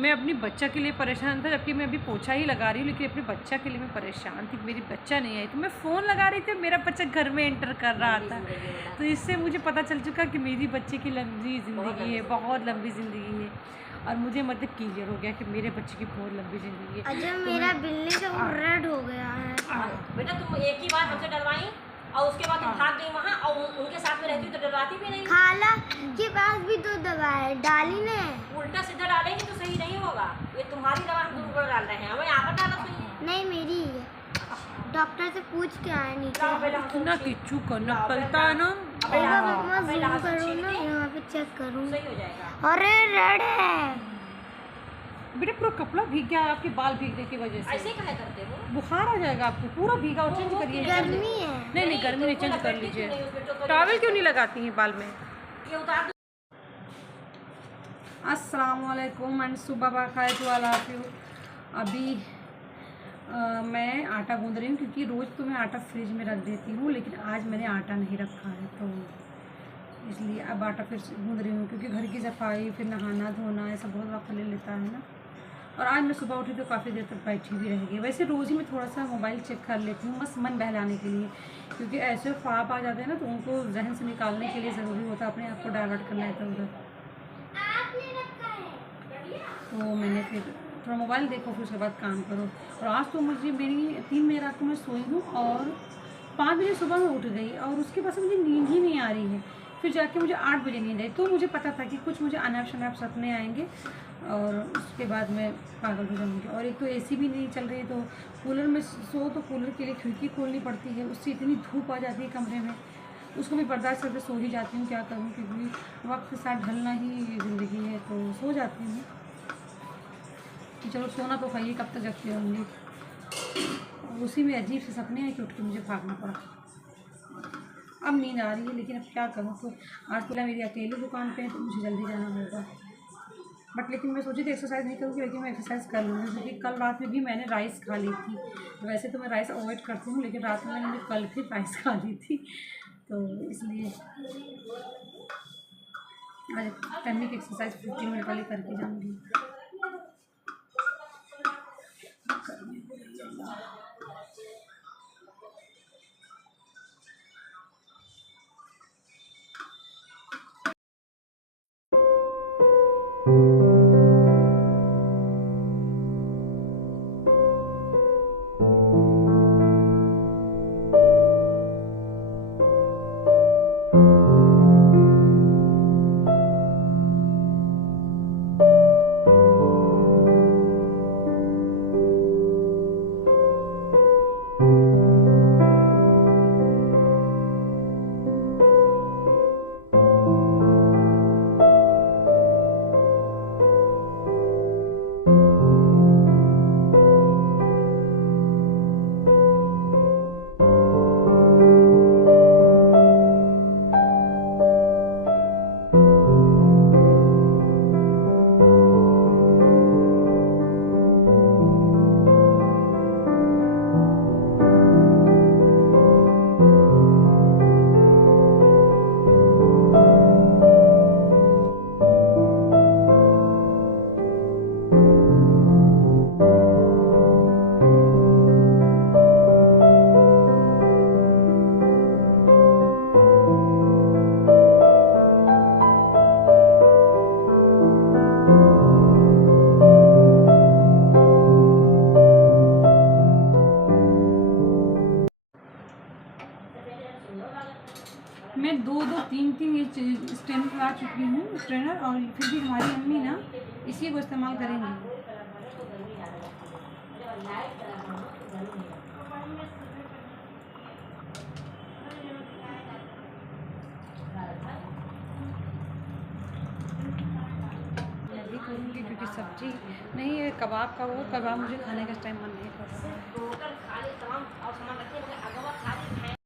मैं अपनी बच्चा के लिए परेशान था, जबकि मैं अभी पोछा ही लगा रही हूँ, लेकिन अपने बच्चा के लिए मैं परेशान थी। मेरी बच्चा नहीं आई तो मैं फ़ोन लगा रही थी, मेरा बच्चा घर में एंटर कर रहा था। तो इससे मुझे पता चल चुका कि मेरी बच्चे की लंबी ज़िंदगी है, बहुत लंबी ज़िंदगी है। और मुझे मतलब क्लियर हो गया कि मेरे बच्चे की बहुत लंबी ज़िंदगी है। अच्छा, तो मेरा बिल्ली का वो रेड हो गया है। बेटा तुम एक ही बार हमसे डरवाई और उसके बाद तुम भाग गई वहाँ और उनके साथ में रहती तो डरवाती भी नहीं। खाला के पास भी तो दवाई डाली ने। उल्टा सीधा डालेंगे तो सही नहीं होगा। ये तुम्हारी दवा हम तुमको डाल रहे हैं, हमें यहाँ पर डालना सही है। नहीं, मेरी डॉक्टर से पूछ के आए नीचे। ना किच्चू करना पड़ता है ना। मम्मा ज़ूम करूँ ना, यहाँ पे चेक करूँ। सही हो जाएगा। अरे रेड है बेटा, पूरा कपड़ा भीग गया है आपके बाल भीगने की वजह से। ऐसे कहे करते हो, बुखार आ जाएगा आपको, पूरा भीगा और चेंज करिए। गर्मी है। नहीं गर्मी नहीं, चेंज कर लीजिए। टॉवल क्यों नहीं लगाती हैं बाल में? ये उतार दो। अस्सलाम वालेकुम एंड सुबह बखैर टू ऑल ऑफ यू। अभी मैं आटा गूंद रही हूँ, क्योंकि रोज़ तो मैं आटा फ्रिज में रख देती हूँ, लेकिन आज मैंने आटा नहीं रखा है, तो इसलिए अब आटा फिर गूंद रही हूँ। क्योंकि घर की सफाई, फिर नहाना धोना, ऐसा बहुत वक्त ले लेता है ना। और आज मैं सुबह उठी तो काफ़ी देर तक बैठी भी रह गई। वैसे रोज़ ही मैं थोड़ा सा मोबाइल चेक कर लेती हूँ, बस मन बहलाने के लिए, क्योंकि ऐसे ख्वाब आ जाते हैं ना, तो उनको जहन से निकालने के लिए ज़रूरी होता है अपने आप को डाइवर्ट करना इधर उधर। तो मैंने फिर थोड़ा मोबाइल देखो, फिर उसके बाद काम करो। और आज तो मुझे मेरी 3 बजे रात को मैं सोई हूँ और 5 बजे सुबह में उठ गई, और उसके बाद से मुझे नींद ही नहीं आ रही है। फिर जाके मुझे 8 बजे नींद आई, तो मुझे पता था कि कुछ मुझे अनाप शनाप सपने आएंगे और उसके बाद मैं पागल हो जाऊँगी। और एक तो एसी भी नहीं चल रही, तो कूलर में सो तो कूलर के लिए खिड़की खोलनी पड़ती है, उससे इतनी धूप आ जाती है कमरे में, उसको भी बर्दाश्त करके सो ही जाती हूँ। क्या करूँ, क्योंकि वक्त के साथ ढलना ही ज़िंदगी है, तो सो जाती हूँ कि चलो सोना तो खाइए, कब तक जगती रहूँगी। और उसी में अजीब से सपने हैं कि उठ के मुझे भागना पड़ा। अब नींद आ रही है, लेकिन अब क्या करूँ। तो आज तो मेरी अकेली दुकान पे है, तो मुझे जल्दी जाना होगा। बट लेकिन मैं सोची थी एक्सरसाइज नहीं करूँगी, लेकिन मैं एक्सरसाइज कर लूँगी, क्योंकि कल रात में भी मैंने राइस खा ली थी। वैसे तो मैं राइस अवॉइड करती हूँ, लेकिन रात में मैंने कल भी राइस खा ली थी, तो इसलिए आज करने की एक्सरसाइज 15 मिनट वाली करके जाऊँगी। मैं 2-2, 3-3 ये स्ट्रेनर ला चुकी हूँ स्ट्रेनर, और फिर भी हमारी अम्मी ना इसी को इस्तेमाल करेंगी। मैं भी करूँगी, क्योंकि सब्जी नहीं है, कबाब का वो कबाब मुझे खाने का टाइम मन नहीं कर रहा है। टोटल खाली तमाम और सामान रखे हैं, अगवा खाली है।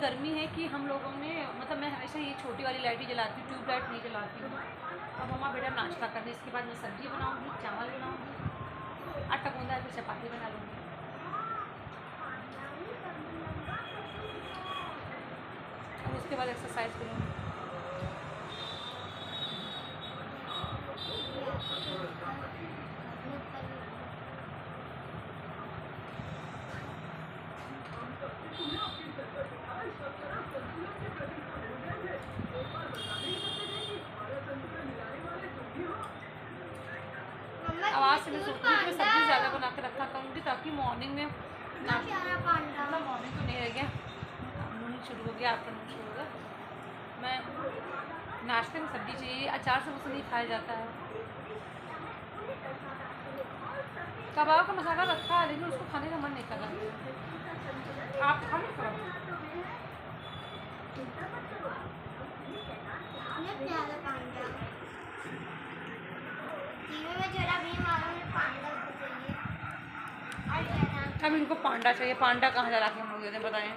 गर्मी है कि हम लोगों ने मतलब मैं हमेशा ये छोटी वाली लाइट ही जलाती हूँ, ट्यूबलाइट नहीं जलाती हूँ। अब मम्मा बेटा नाश्ता करने, इसके बाद मैं सब्ज़ी बनाऊँगी, चावल बनाऊँगी, आटा गूँधा है फिर चपाती बना लूँगी और उसके बाद एक्सरसाइज करूँगी। आवाज़ से मैं सोचती हूँ कि सब्ज़ी ज़्यादा बना के रखा करूँगी ताकि मॉर्निंग में नाश्ता, मतलब मॉर्निंग तो नहीं रह गया, आफ्टरनून शुरू हो गया, आफ्टरनून शुरू हो गया, मैं नाश्ते में सब्ज़ी चाहिए। अचार से मुझसे नहीं खाया जाता है। कबाब का मसाला रखा है लेकिन उसको खाने का मन नहीं कर रहा। आप खा लो कबाब? अब इनको पांडा चाहिए, पांडा कहाँ जा के हम लोग दे दें बताएं।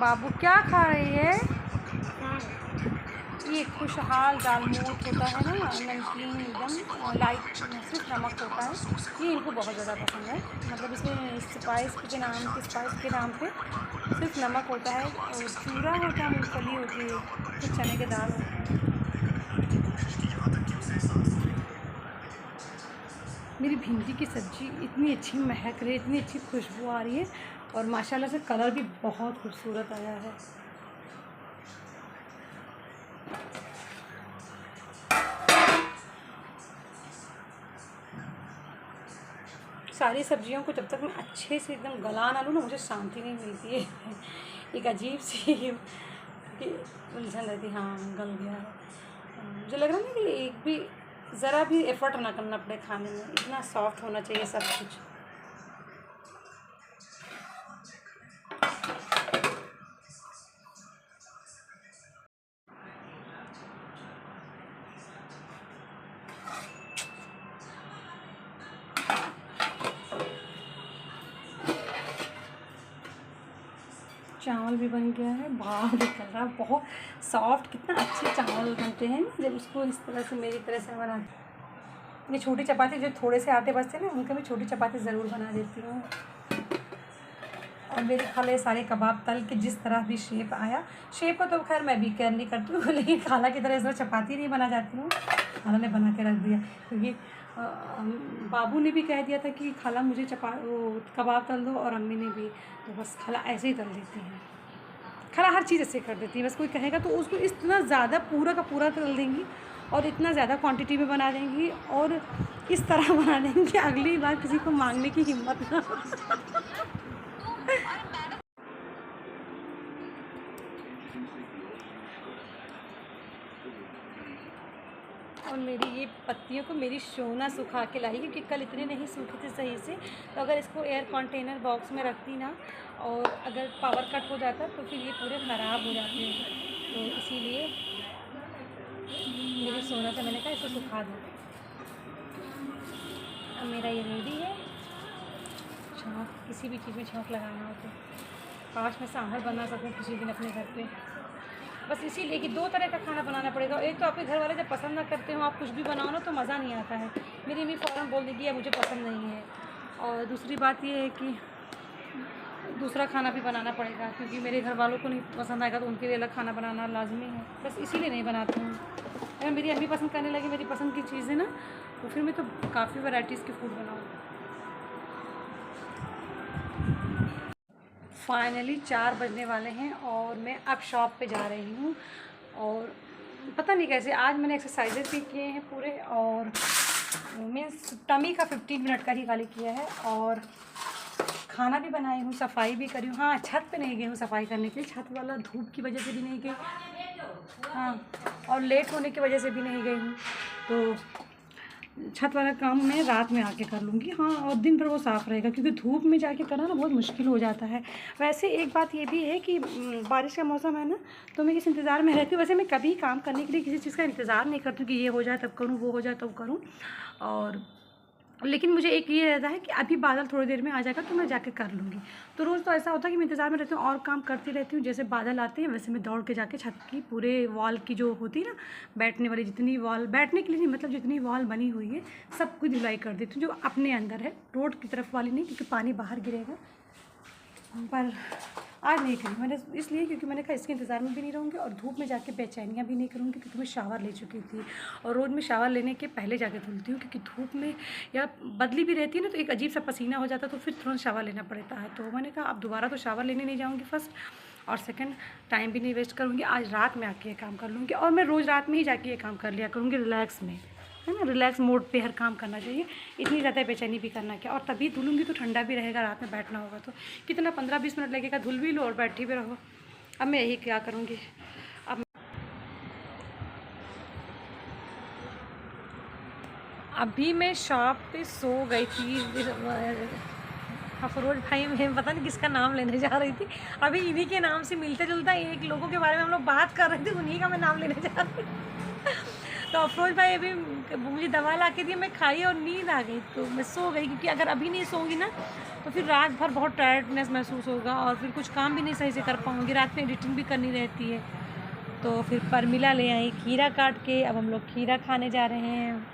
बाबू क्या खा रही है? ये खुशहाल दालमोट होता है ना, नमकीन एकदम लाइट, सिर्फ नमक होता है, ये इनको बहुत ज़्यादा पसंद है। मतलब इसमें स्पाइस के नाम पे सिर्फ नमक होता है और चूरा होता है, मूँगफली होती है, फिर चने के दाल होते हैं। मेरी भिंडी की सब्ज़ी इतनी अच्छी महक रही है, इतनी अच्छी खुशबू आ रही है और माशाल्लाह से कलर भी बहुत खूबसूरत आया है। सारी सब्जियों को जब तक मैं अच्छे से एकदम गला ना लूँ ना, मुझे शांति नहीं मिलती है। एक अजीब सी उलझन रहती, हाँ गल गया है। मुझे लग रहा है ना कि एक भी ज़रा भी एफर्ट ना करना पड़े खाने में, इतना सॉफ्ट होना चाहिए सब कुछ। चावल भी बन गया है, बाहर निकल रहा है, बहुत सॉफ्ट। कितना अच्छे चावल बनते हैं जब उसको इस तरह से मेरी तरह से बना। ये छोटी चपाती जो थोड़े से आटे बचते हैं ना, उनका मैं छोटी चपाती ज़रूर बना देती हूँ। और मेरे खाले सारे कबाब तल के जिस तरह भी शेप आया, शेप को तो खैर मैं भी केयर नहीं करती हूँ, लेकिन खाला की तरह इस तरह चपाती नहीं बना जाती हूँ। खाला ने बना के रख दिया, क्योंकि बाबू ने भी कह दिया था कि खाला मुझे वो कबाब तल दो, और अम्मी ने भी, तो बस खाला ऐसे ही तल देती हैं। खाला हर चीज़ ऐसे कर देती है, बस कोई कहेगा तो उसको इतना ज़्यादा पूरा का पूरा तल देंगी और इतना ज़्यादा क्वांटिटी में बना देंगी और इस तरह बना देंगी कि अगली बार किसी को मांगने की हिम्मत ना हो। और मेरी ये पत्तियों को मेरी शोना सुखा के लाई, क्योंकि कल इतने नहीं सूखे थे सही से। तो अगर इसको एयर कंटेनर बॉक्स में रखती ना, और अगर पावर कट हो जाता तो फिर ये पूरे ख़राब हो जाते हैं। तो इसीलिए मेरी सोना से मैंने कहा इसको सुखा दो। अब मेरा ये रेडी है। छौंक, किसी भी चीज़ में छौंक लगाना हो तो काश मैं सांभर बना सकूँ किसी दिन अपने घर पे। बस इसीलिए कि दो तरह का खाना बनाना पड़ेगा। एक तो आपके घर वाले जब पसंद ना करते हो, आप कुछ भी बनाओ ना तो मज़ा नहीं आता है। मेरी अम्मी फ़ौरन बोल देगी मुझे पसंद नहीं है। और दूसरी बात ये है कि दूसरा खाना भी बनाना पड़ेगा, क्योंकि मेरे घर वालों को नहीं पसंद आएगा तो उनके लिए अलग खाना बनाना लाजमी है। बस इसीलिए नहीं बनाती हूँ। अगर मेरी अम्मी पसंद करने लगी मेरी पसंद की चीज़ें ना, तो फिर मैं तो काफ़ी वैराइटीज़ के फूड बनाऊँ। फाइनली 4 बजने वाले हैं और मैं अब शॉप पे जा रही हूँ। और पता नहीं कैसे आज मैंने एक्सरसाइजेस भी किए हैं पूरे, और मीन्स टमी का 15 मिनट का ही खाली किया है, और खाना भी बनाई हूँ, सफाई भी करी हूँ। हाँ, छत पे नहीं गई हूँ सफाई करने के लिए, छत वाला धूप की वजह से भी नहीं गई। हाँ, और लेट होने की वजह से भी नहीं गई हूँ। तो छत वाला काम मैं रात में आके कर लूँगी। हाँ, और दिन भर वो साफ़ रहेगा, क्योंकि धूप में जाके करना ना बहुत मुश्किल हो जाता है। वैसे एक बात ये भी है कि बारिश का मौसम है ना, तो मैं इस इंतज़ार में रहती हूँ। वैसे मैं कभी काम करने के लिए किसी चीज़ का इंतज़ार नहीं करती हूँ कि ये हो जाए तब करूँ, वो हो जाए तब करूँ। और लेकिन मुझे एक ये रहता है कि अभी बादल थोड़ी देर में आ जाएगा तो मैं जाके कर लूँगी। तो रोज़ तो ऐसा होता है कि मैं इंतज़ार में रहती हूँ और काम करती रहती हूँ। जैसे बादल आते हैं वैसे मैं दौड़ के जाके छत की पूरे वॉल की जो होती है ना, बैठने वाली जितनी वॉल, बैठने के लिए नहीं मतलब जितनी वॉल बनी हुई है सब कुछ धुलाई कर देती हूँ, जो अपने अंदर है, रोड की तरफ वाली नहीं, क्योंकि पानी बाहर गिरेगा। पर आज नहीं करी मैंने, इसलिए क्योंकि मैंने कहा इसके इंतज़ार में भी नहीं रहूँगी और धूप में जाके बेचैनियाँ भी नहीं करूँगी, क्योंकि मैं शावर ले चुकी थी। और रोज़ में शावर लेने के पहले जाके धुलती हूँ, क्योंकि धूप में या बदली भी रहती है ना तो एक अजीब सा पसीना हो जाता है, तो फिर तुरंत शावर लेना पड़ता है। तो मैंने कहा अब दोबारा तो शावर लेने नहीं जाऊँगी फर्स्ट, और सेकंड टाइम भी नहीं वेस्ट करूँगी। आज रात में आके ये काम कर लूँगी, और मैं रोज़ रात में ही जाके ये काम कर लिया करूँगी रिलैक्स में, है ना। रिलैक्स मोड पे हर काम करना चाहिए, इतनी ज़्यादा बेचैनी भी करना क्या। और तभी धुलूँगी तो ठंडा भी रहेगा, रात में बैठना होगा तो कितना 15-20 मिनट लगेगा, धुल भी लो और बैठी भी रहो। अब मैं यही क्या करूँगी। अब अभी मैं शॉप पे सो गई थी। अफरोज भाई, मैं पता नहीं किसका नाम लेने जा रही थी, अभी इन्हीं के नाम से मिलता जुलता एक लोगों के बारे में हम लोग बात कर रहे थे, उन्हीं का मैं नाम लेने जा रही थी। तो अफरोज भाई अभी मुझे दवा ला के दी, मैं खाई और नींद आ गई तो मैं सो गई, क्योंकि अगर अभी नहीं सोऊंगी ना तो फिर रात भर बहुत टायर्डनेस महसूस होगा और फिर कुछ काम भी नहीं सही से कर पाऊँगी। रात में एडिटिंग भी करनी रहती है। तो फिर परमिला ले आई खीरा काट के, अब हम लोग खीरा खाने जा रहे हैं।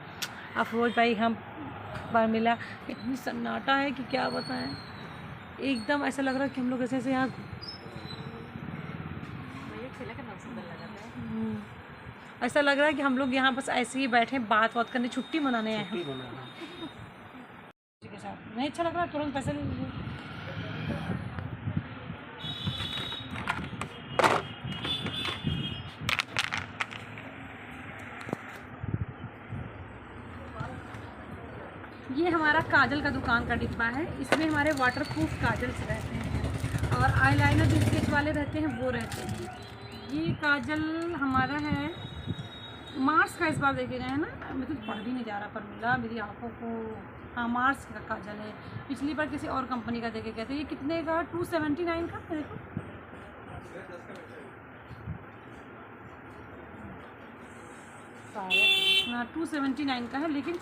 अफरोज भाई, हम, परमिला। इतनी सन्नाटा है कि क्या बताएं, एकदम ऐसा लग रहा है कि हम लोग ऐसे ऐसे यहाँ ऐसा लग रहा है कि हम लोग यहाँ बस ऐसे ही बैठे बात करने, छुट्टी मनाने आए हैं के साथ। नहीं अच्छा लग रहा, तुरंत पैसे ले लीजिए। ये हमारा काजल का दुकान का डिब्बा है। इसमें हमारे वाटरप्रूफ काजल्स रहते हैं और आईलाइनर जो स्केच वाले रहते हैं वो रहते हैं। ये काजल हमारा है मार्स का, इस बार देखे गए हैं ना, मैं तो पढ़ भी नहीं जा रहा पर मिला मेरी आंखों को। हाँ, मार्स का काजल है। पिछली बार किसी और कंपनी का देखे गए थे। ये कितने का? 279 का। देखो हाँ 279 का है। लेकिन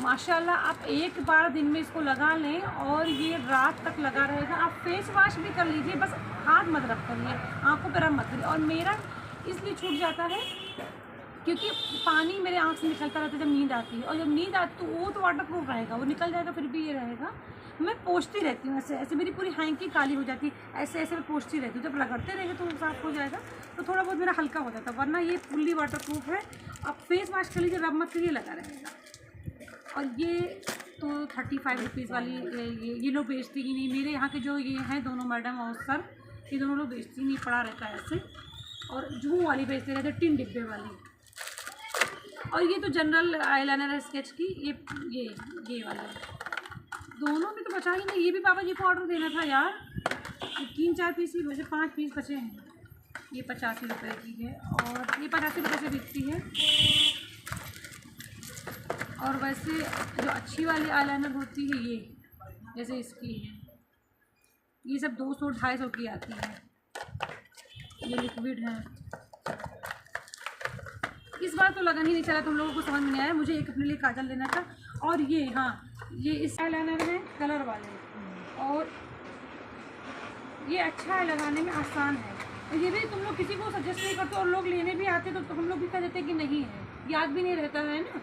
माशाल्लाह आप एक बार दिन में इसको लगा लें और ये रात तक लगा रहेगा। आप फेस वॉश भी कर लीजिए, बस हाथ मत रख करिए, आँखों पर रब मत करिए। और मेरा इसलिए छूट जाता है क्योंकि पानी मेरे आँख से निकलता रहता है जब नींद आती है, और जब नींद आती तो वो तो वाटरप्रूफ रहेगा, वो निकल जाएगा, फिर भी ये रहेगा। मैं पोंछती रहती हूँ ऐसे ऐसे, मेरी पूरी हैंकी काली हो जाती है, ऐसे ऐसे मैं पोंछती रहती हूँ। जब रगड़ते रहेंगे तो साफ हो जाएगा, तो थोड़ा बहुत मेरा हल्का हो जाता है। वरना ये फुल्ली वाटरप्रूफ है। आप फेस वॉश कर लीजिए, रब मत करिए, लगा रहेगा। और ये तो 35 रुपीज़ वाली ये लोग बेचती ही नहीं। मेरे यहाँ के जो ये हैं दोनों मैडम और सर, ये दोनों लोग बेचती नहीं, पड़ा रहता है ऐसे। और जूं वाली बेचते रहते, टिन डिब्बे वाली। और ये तो जनरल आईलाइनर है स्केच की, ये वाला दोनों में तो बचा ही नहीं। ये भी पापा जी को ऑर्डर देना था यार। 3-4 पीस ही बचे, 5 पीस बचे हैं। ये 85 रुपये की है और ये 85 रुपये से बिकती है। और वैसे जो अच्छी वाली आईलाइनर होती है ये, जैसे इसकी है, ये सब 200-250 की आती है। ये लिक्विड है। इस बार तो लगन ही नहीं चला, तुम लोगों को समझ में नहीं आया। मुझे एक अपने लिए काजल लेना था। और ये हाँ, ये इस आईलाइनर में कलर वाले, और ये अच्छा है, लगाने में आसान है। और ये भी तुम लोग किसी को सजेस्ट नहीं करते और लोग लेने भी आते तो हम लोग भी कह देते कि नहीं है, याद भी नहीं रहता है ना,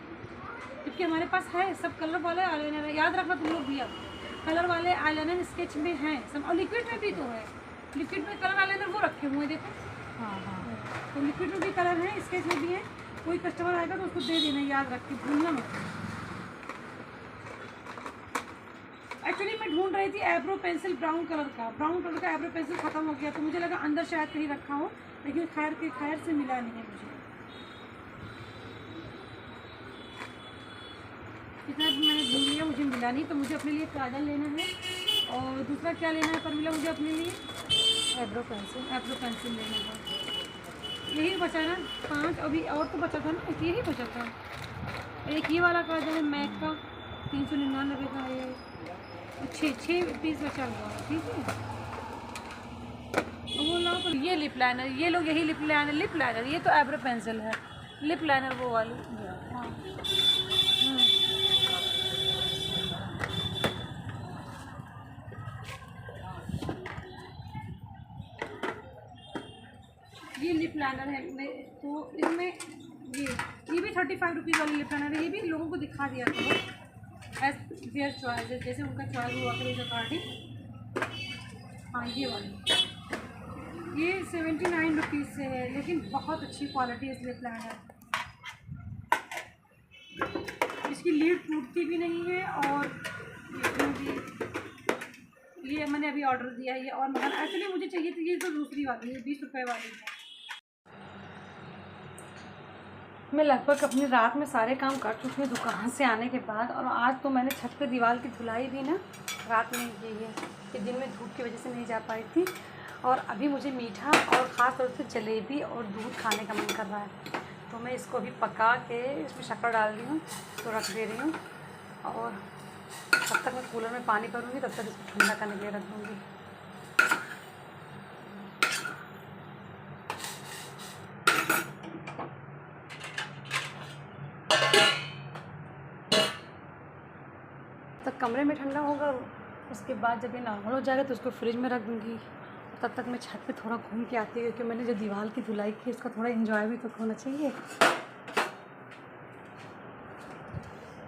क्योंकि हमारे पास है सब कलर वाले आईलाइनर है। याद रखना तुम लोग भी, अब कलर वाले आईलाइनर स्केच में हैं सब, और लिक्विड में भी तो है। लिक्विड में कलर आईलाइनर वो रखे हुए हैं, देखो। हाँ, तो लिक्विड में भी कलर है, स्केच में भी है। कोई कस्टमर आएगा तो उसको दे देना, याद रख के, भूलना मत। एक्चुअली मैं ढूंढ रही थी एब्रो पेंसिल ब्राउन कलर का एब्रो पेंसिल ख़त्म हो गया, तो मुझे लगा अंदर शायद कहीं रखा हो, लेकिन खैर से मिला नहीं है मुझे। इतना भी मैंने ढूंढ लिया, मुझे मिला नहीं। तो मुझे अपने लिए काजल लेना है, और दूसरा क्या लेना है परमिला मुझे अपने लिए? एब्रो पेंसिल लेना है। यही बचा ना 5, अभी और तो बचा था ना, यही बचा था। एक ये वाला काजल है मैक का, 399 का है। 6 पीस बचा हुआ है, ठीक है। वो लो। तो ये लिप लाइनर, ये लोग यही लिप लाइनर, ये तो एब्रो पेंसिल है। लिप लाइनर वो वाली। हाँ, ये लिप लाइनर है। तो इसमें ये भी 35 रुपीज़ वाली लिप लाइनर है। ये भी लोगों को दिखा दिया करो एज देयर चॉइस, जैसे उनका चॉइस हुआ करे उस अकॉर्डिंग। हाँ, ये वाली ये 79 रुपीज़ से है, लेकिन बहुत अच्छी क्वालिटी है इस लिप लाइनर। इसकी लीड टूटती भी नहीं है, और ये मैंने अभी ऑर्डर दिया है। ये और मंगाना, एक्चुअली मुझे चाहिए थी ये तो दूसरी वाली है, 20 रुपये वाली है। मैं लगभग अपनी रात में सारे काम कर चुकी हूँ दुकान से आने के बाद। और आज तो मैंने छत पे दीवार की धुलाई भी ना रात में की है, कि दिन में धूप की वजह से नहीं जा पाई थी। और अभी मुझे मीठा और ख़ास तौर से जलेबी और दूध खाने का मन कर रहा है, तो मैं इसको अभी पका के इसमें शक्कर डाल दी हूँ, तो रख दे रही हूँ। और तब तक मैं कूलर में पानी करूँगी, तब तक इसको ठंडा करने के लिए रख दूँगी। तब कमरे में ठंडा होगा, उसके बाद जब ये नॉर्मल हो जाएगा तो उसको फ्रिज में रख दूँगी। तब तक मैं छत पे थोड़ा घूम के आती हूँ, क्योंकि मैंने जो दीवार की धुलाई की उसका थोड़ा एंजॉय भी तो होना चाहिए।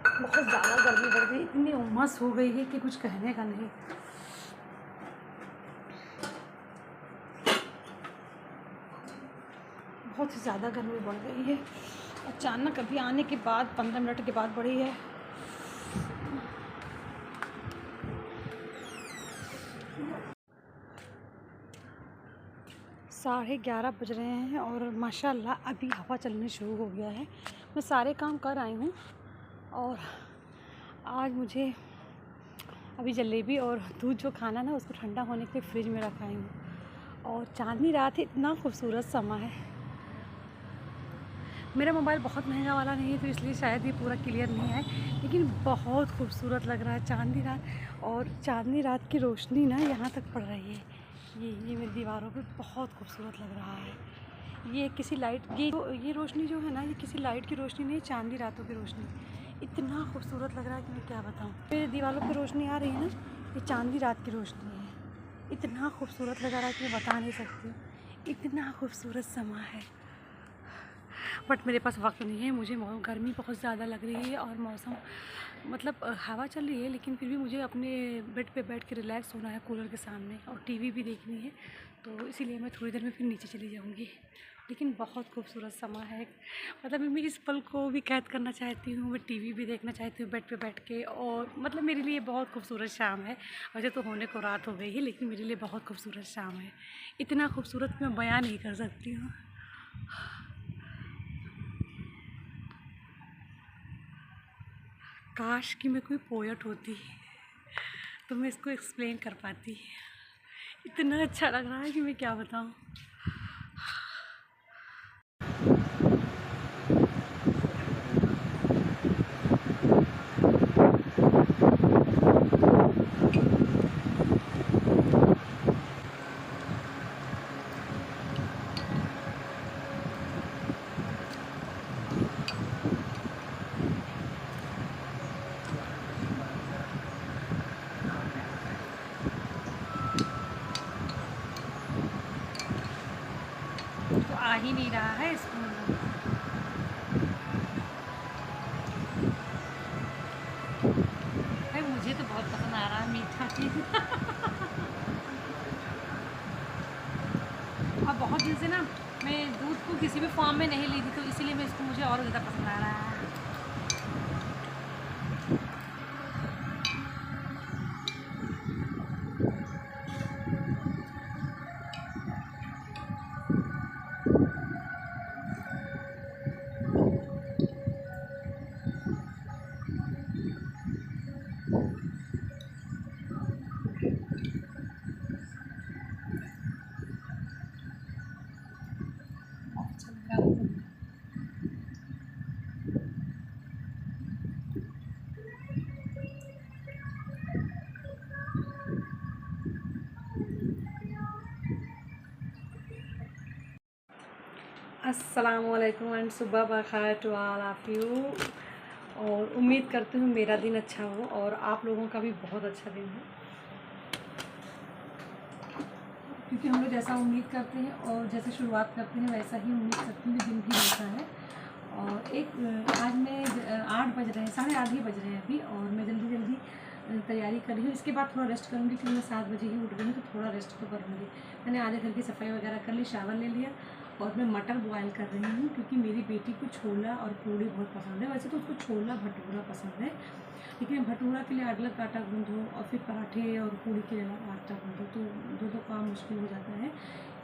बहुत ज़्यादा गर्मी बढ़ गई, इतनी उमस हो गई है कि कुछ कहने का नहीं। बहुत ही ज़्यादा गर्मी बढ़ गई है, अचानक अभी आने के बाद 15 मिनट के बाद बढ़ी है। साढ़े 11 बज रहे हैं और माशाल्लाह अभी हवा चलनी शुरू हो गया है। मैं सारे काम कर आई हूँ और आज मुझे अभी जलेबी और दूध जो खाना ना उसको ठंडा होने के लिए फ्रिज में रखाई हूँ। और चांदनी रात है, इतना खूबसूरत समा है। मेरा मोबाइल बहुत महंगा वाला नहीं है तो इसलिए शायद ये पूरा क्लियर नहीं है, लेकिन बहुत खूबसूरत लग रहा है चांदनी रात। और चांदनी रात की रोशनी ना यहाँ तक पड़ रही है, ये मेरी दीवारों पे बहुत खूबसूरत लग रहा है। ये किसी लाइट ये रोशनी जो है ना, ये किसी लाइट की रोशनी नहीं, चांदनी रातों की रोशनी। इतना खूबसूरत लग रहा है कि मैं क्या बताऊँ। मेरे दीवारों पे रोशनी आ रही है ना, ये चांदनी रात की रोशनी है। इतना खूबसूरत लग रहा है कि मैं बता नहीं सकती, इतना खूबसूरत समा है। बट मेरे पास वक्त नहीं है, मुझे गर्मी बहुत ज़्यादा लग रही है और मौसम मतलब हवा चल रही है, लेकिन फिर भी मुझे अपने बेड पे बैठ के रिलैक्स होना है कूलर के सामने, और टीवी भी देखनी है। तो इसीलिए मैं थोड़ी देर में फिर नीचे चली जाऊंगी। लेकिन बहुत खूबसूरत समा है, मतलब मैं इस पल को भी कैद करना चाहती हूँ। मैं टीवी भी देखना चाहती हूँ बेड पे बैठ के, और मतलब मेरे लिए बहुत खूबसूरत शाम है। वैसे तो होने को रात हो गई है, लेकिन मेरे लिए बहुत खूबसूरत शाम है। इतना खूबसूरत मैं बयान नहीं कर सकती हूँ। काश कि मैं कोई पोएट होती तो मैं इसको एक्सप्लेन कर पाती। इतना अच्छा लग रहा है कि मैं क्या बताऊँ। तो आ ही नहीं रहा है स्कूल में। भाई मुझे तो बहुत पसंद आ रहा है मीठा चीज़। और बहुत दिन से ना मैं दूध को किसी भी फॉर्म में नहीं ली थी, तो इसीलिए मैं इसको मुझे और ज़्यादा पसंद आ रहा है। अच्छा लग रहा है। अस्सलामुअलैकुम एंड सुबह बखैर टू ऑल ऑफ यू। और उम्मीद करती हूँ मेरा दिन अच्छा हो और आप लोगों का भी बहुत अच्छा दिन हो, क्योंकि हम लोग जैसा उम्मीद करते हैं और जैसे शुरुआत करते हैं वैसा ही उम्मीद करती हूँ दिन भी रहता है। और आज मैं 8 बज रहे हैं, 8:30 ही बज रहे हैं अभी, और मैं जल्दी तैयारी कर रही हूँ। इसके बाद थोड़ा रेस्ट करूँगी, क्योंकि मैं 7 बजे ही उठ गई हूँ, तो थोड़ा रेस्ट तो करूँगी। मैंने आधे घर की सफाई वगैरह कर ली, शावर ले लिया, और मैं मटर बॉयल कर रही हूँ, क्योंकि मेरी बेटी को छोला और पूड़ी बहुत पसंद है। वैसे तो उसको छोला भटूरा पसंद है, लेकिन भटूरा के लिए अलग आटा गूँधो और फिर पराठे और पूड़ी के लिए अलग आटा गूँधो, तो दो काम मुश्किल हो जाता है।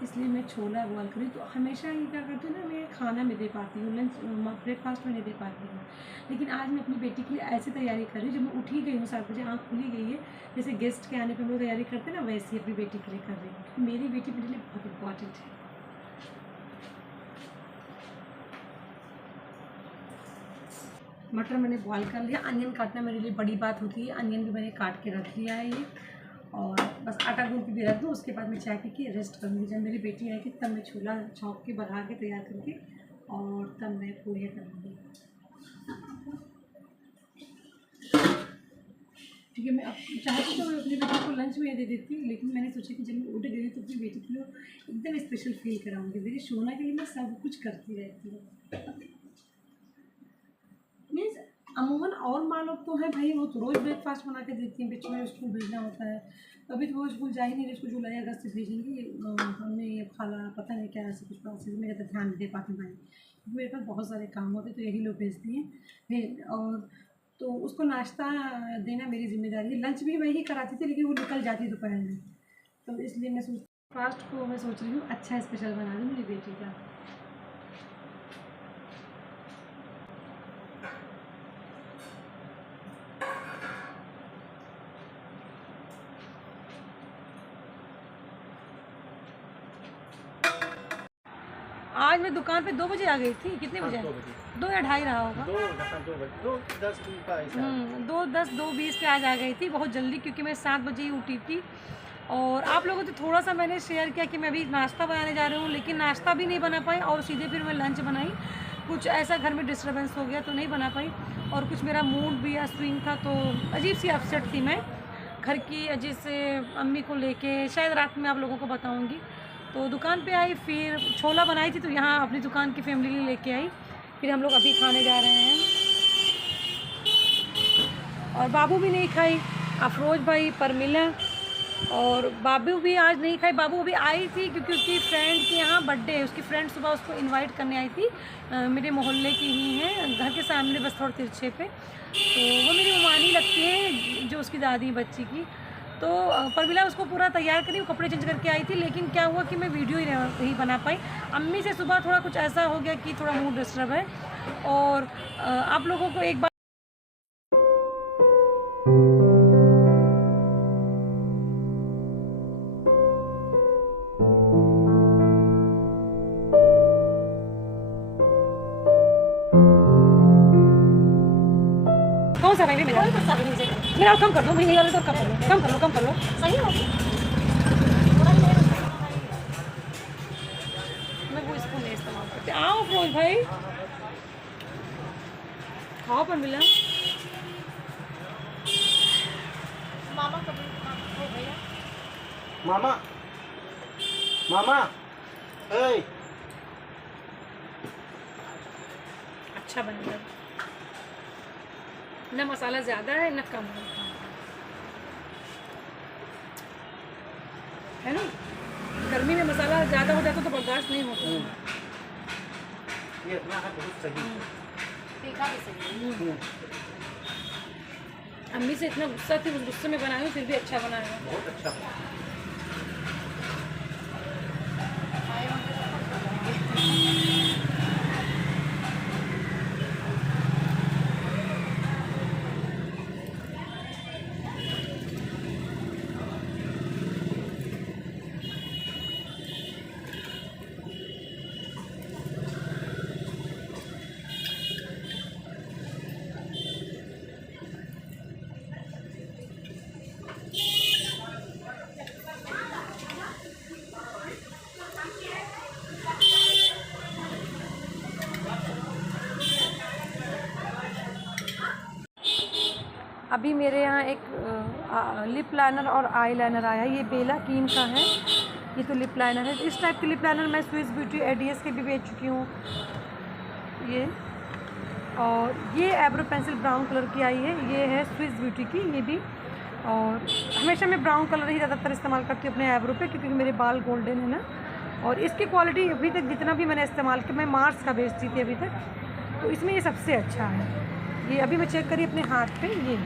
इसलिए मैं छोला बॉयल करी। तो हमेशा ये क्या करती हूँ ना, मैं खाना में दे पाती हूँ, लंच ब्रेकफास्ट में नहीं दे पाती हूँ। लेकिन आज मैं अपनी बेटी के लिए ऐसी तैयारी कर रही हूँ, जब मैं उठी गई हूँ 7 बजे, आँख खुली गई है, जैसे गेस्ट के आने पर हम लोग तैयारी करते हैं ना, वैसे ही अपनी बेटी के लिए कर रही हूँ, क्योंकि मेरी बेटी मेरे लिए बहुत इम्पॉर्टेंट है। मटर मैंने बॉयल कर लिया। अनियन काटना मेरे लिए बड़ी बात होती है, अनियन भी मैंने काट के रख लिया है ये, और बस आटा गूँध के भी रख दूँ। उसके बाद मैं चाय पी के रेस्ट करूँगी। जब मेरी बेटी आएगी तब मैं छोला छौंक के बघा के तैयार करके, और तब मैं पूड़ियाँ करूँगी। ठीक है, मैं अब चाहती तो मैं अपनी बेटी को लंच में दे देती हूँ, लेकिन मैंने सोचा कि जब मैं उठ गई तो अपनी बेटी के लिए एकदम स्पेशल फील कराऊँगी। मेरी सोना के लिए मैं सब कुछ करती रहती हूँ। मीन्स अमूमन और माँ लोग तो हैं भाई, वो तो रोज़ ब्रेकफास्ट बना के देती हैं, बीच में स्कूल भेजना होता है। अभी तो वो स्कूल जा ही नहीं रही, उसको जुलाई अगस्त से भेजेंगी। हमने ये खाला पता नहीं क्या ऐसे कुछ प्रोसेस में ज़्यादा ध्यान नहीं दे पाती भाई, क्योंकि मेरे पास बहुत सारे काम होते तो यही लोग भेजती हैं फिर। और तो उसको नाश्ता देना मेरी जिम्मेदारी है। लंच भी वही कराती थी, लेकिन वो निकल जाती दोपहर में, तो इसलिए मैं फास्ट को मैं सोच रही हूँ अच्छा स्पेशल बना दूँ मेरी बेटी का। आज मैं दुकान पे 2 बजे आ गई थी। कितने बजे? 2 या ढाई रहा होगा। 2:10 2:20 पे आज आ गई थी, बहुत जल्दी, क्योंकि मैं 7 बजे ही उठी थी। और आप लोगों से थोड़ा सा मैंने शेयर किया कि मैं अभी नाश्ता बनाने जा रही हूँ, लेकिन नाश्ता भी नहीं बना पाई और सीधे फिर मैं लंच बनाई। कुछ ऐसा घर में डिस्टर्बेंस हो गया तो नहीं बना पाई, और कुछ मेरा मूड भी या स्विंग था, तो अजीब सी अपसेट थी मैं घर की अजीब से अम्मी को लेके। शायद रात में आप लोगों को बताऊंगी। तो दुकान पे आई, फिर छोला बनाई थी तो यहाँ अपनी दुकान की फैमिली लिए लेके आई। फिर हम लोग अभी खाने जा रहे हैं, और बाबू भी नहीं खाई, अफरोज भाई, परमिला और बाबू भी आज नहीं खाई। बाबू अभी आई थी क्योंकि उसकी फ्रेंड के यहाँ बर्थडे है। उसकी फ्रेंड सुबह उसको इनवाइट करने आई थी, मेरे मोहल्ले की ही हैं, घर के सामने बस थोड़े तिरछे पे। तो वो मेरी ममानी लगती है, जो उसकी दादी बच्ची की। तो परमिला उसको पूरा तैयार करी, वो कपड़े चेंज करके आई थी, लेकिन क्या हुआ कि मैं वीडियो ही नहीं बना पाई। अम्मी से सुबह थोड़ा कुछ ऐसा हो गया कि थोड़ा मूड डिस्टर्ब है। और आप लोगों को एक बार कौन सा भाई मेरा मेरा कम कर दो, मुझे वाले तो कम कर लो, कम कर लो। सही हो मैं वो इसको नहीं इस्तेमाल करती। आओ फिरोज भाई, खाओ पर मिला। मामा कभी हो भैया मामा मामा ए अच्छा बनेगा, न मसाला ज़्यादा है न कम है ना। गर्मी में मसाला ज़्यादा हो जाता तो बर्दाश्त नहीं होता। ये इतना है बहुत सही। तीखा भी सही है। अम्मी से इतना गुस्सा थी, उस गुस्से में बनाई हूँ, फिर भी अच्छा बनाया। बहुत अच्छा। अभी मेरे यहाँ एक लिप लाइनर और आई लाइनर आया है। ये बेला कीन का है, ये तो लिप लाइनर है। इस टाइप के लिप लाइनर मैं स्विस ब्यूटी एडीएस के भी बेच चुकी हूँ ये। और ये एब्रो पेंसिल ब्राउन कलर की आई है, ये है स्विस ब्यूटी की ये भी। और हमेशा मैं ब्राउन कलर ही ज़्यादातर इस्तेमाल करती हूँ अपने एब्रो पे, क्योंकि मेरे बाल गोल्डन है ना। और इसकी क्वालिटी अभी तक जितना भी मैंने इस्तेमाल किया, मैं मार्स का बेचती थी अभी तक, तो इसमें ये सबसे अच्छा है। ये अभी मैं चेक करी अपने हाथ पे, ये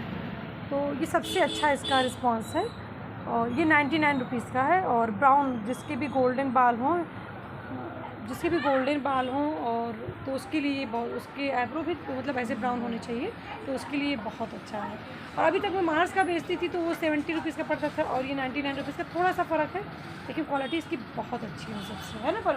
तो ये सबसे अच्छा इसका रिस्पांस है। और ये 99 रुपीज़ का है। और ब्राउन जिसके भी गोल्डन बाल हों, और तो उसके लिए बहुत, उसके आईब्रो भी मतलब ऐसे ब्राउन होने चाहिए, तो उसके लिए बहुत अच्छा है। और अभी तक मैं मार्स का बेचती थी तो वो 70 रुपीज़ का पड़ता था, और ये 99 रुपीज़ का। थोड़ा सा फ़र्क है, लेकिन क्वालिटी इसकी बहुत अच्छी है सबसे, है ना पर